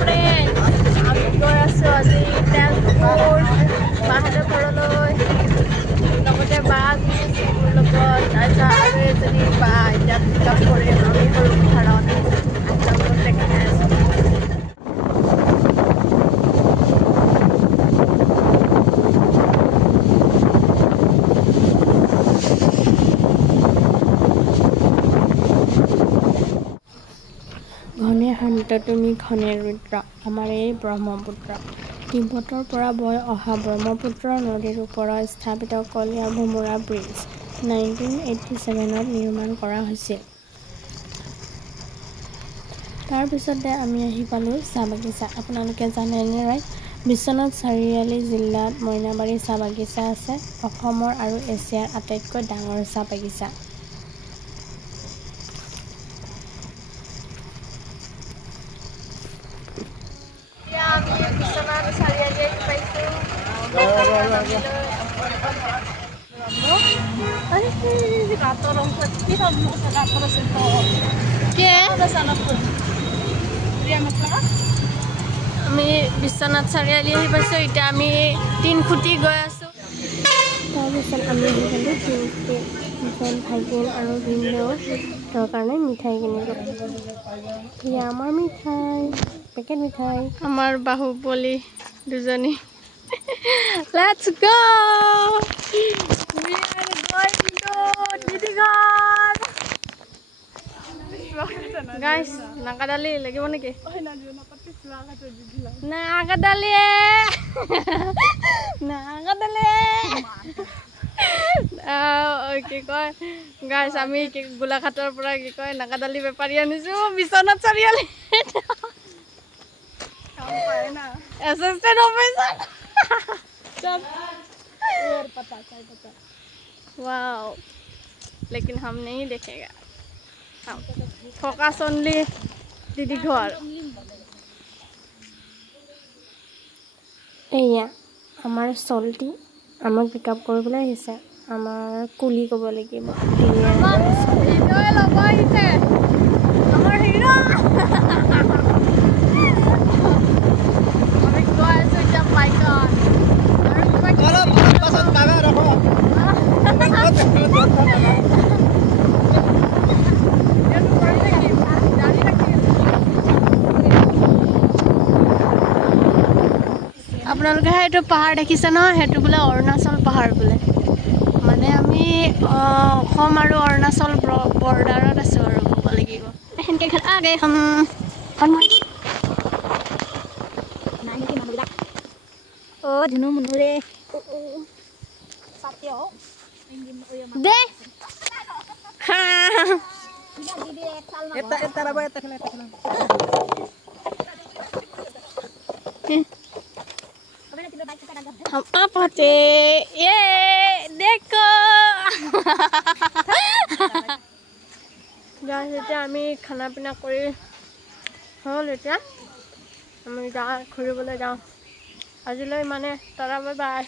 Friend আমি গৈ আছোঁ আজি তেজপুৰ বাহঁতৰ ঘৰলৈ লগতে বা মোৰ লগত তাৰপিছত আৰু এজনী বা এতিয়া পিকআপ কৰিম আমি সৰু পথাৰত আপোনালোকক দেখাই আছোঁ ঘনে শান্ত তুমি ঘনে ৰুদ্ৰ আমাৰ এই ব্ৰহ্মপুত্ৰ তিব্বতৰ পৰা বৈ অহা ব্ৰহ্মপুত্ৰ নদীৰ ওপৰত স্থাপিত কলীয়া ভোমোৰা ব্ৰিজ 1987ত নিৰ্মাণ কৰা হৈছিল। তাৰ পিছতে আমি আহি পালোঁ চাহ বাগিচা। আপোনালোকে জানেনে ৰাইট বিশ্বনাথ চাৰিআলি জিলাত মইনাবাৰী চাহ বাগিচা আছে অসমৰ আৰু এছিয়াৰ আটাইতকৈ ডাঙৰ চাহ বাগিচা। বিশ্বনাথ চাৰিআলি আহি পাইছোঁ আমি বিশ্বনাথ চাৰিআলি আহি পাইছোঁ এতিয়া আমি তিনখুটি গৈ আছোঁ তাৰপিছত আমি আহি গ'লোঁ তিনখুটি ভাইটিন আৰু ভিনদেউ তাৰ কাৰণে মিঠাই কিনিলোঁ এয়া আমাৰ মিঠাই পেকেট মিঠাই আমাৰ বাহুবলী দুজনী Let's go! We are going to Didighar! Guys, Nagadali lagi mana ke? Nagadali! Nagadali! Okay, koi. Guys, ami Golaghator pura ki koi Nagadali bepari anisu Biswanath Chariali. Assistant officer. Wow लेकिन हम नहीं देखेगा हम focus only Didighar एया आमार salty आमाक pickup কৰিবলৈ আহিছে আমাৰ কুলি ক'ব লাগিব ভিডিঅ' ল'ব আহিছে আমাৰ হিৰো আমি গৈ আছো এতিয়া বাইকত আপোনালোকে এইটো পাহাৰ দেখিছে ন হেতু বলে অৰুণাচল পাহাৰ বলে মানে আমি অসম আৰু অৰুণাচল বৰ্ডাৰত আছো আৰু ক'ব লাগিব এখনকে আগে হম ও ধুনু মুনুৰে সাথিও দে হা এটা ৰবা এটা খেলা हम आप आते ये देखो गाइस এটা আমি খানা পিনা কৰি হল এটা আমি যা ঘুৰিবলৈ যাওঁ আজিলৈ মানে টাটা বাই বাই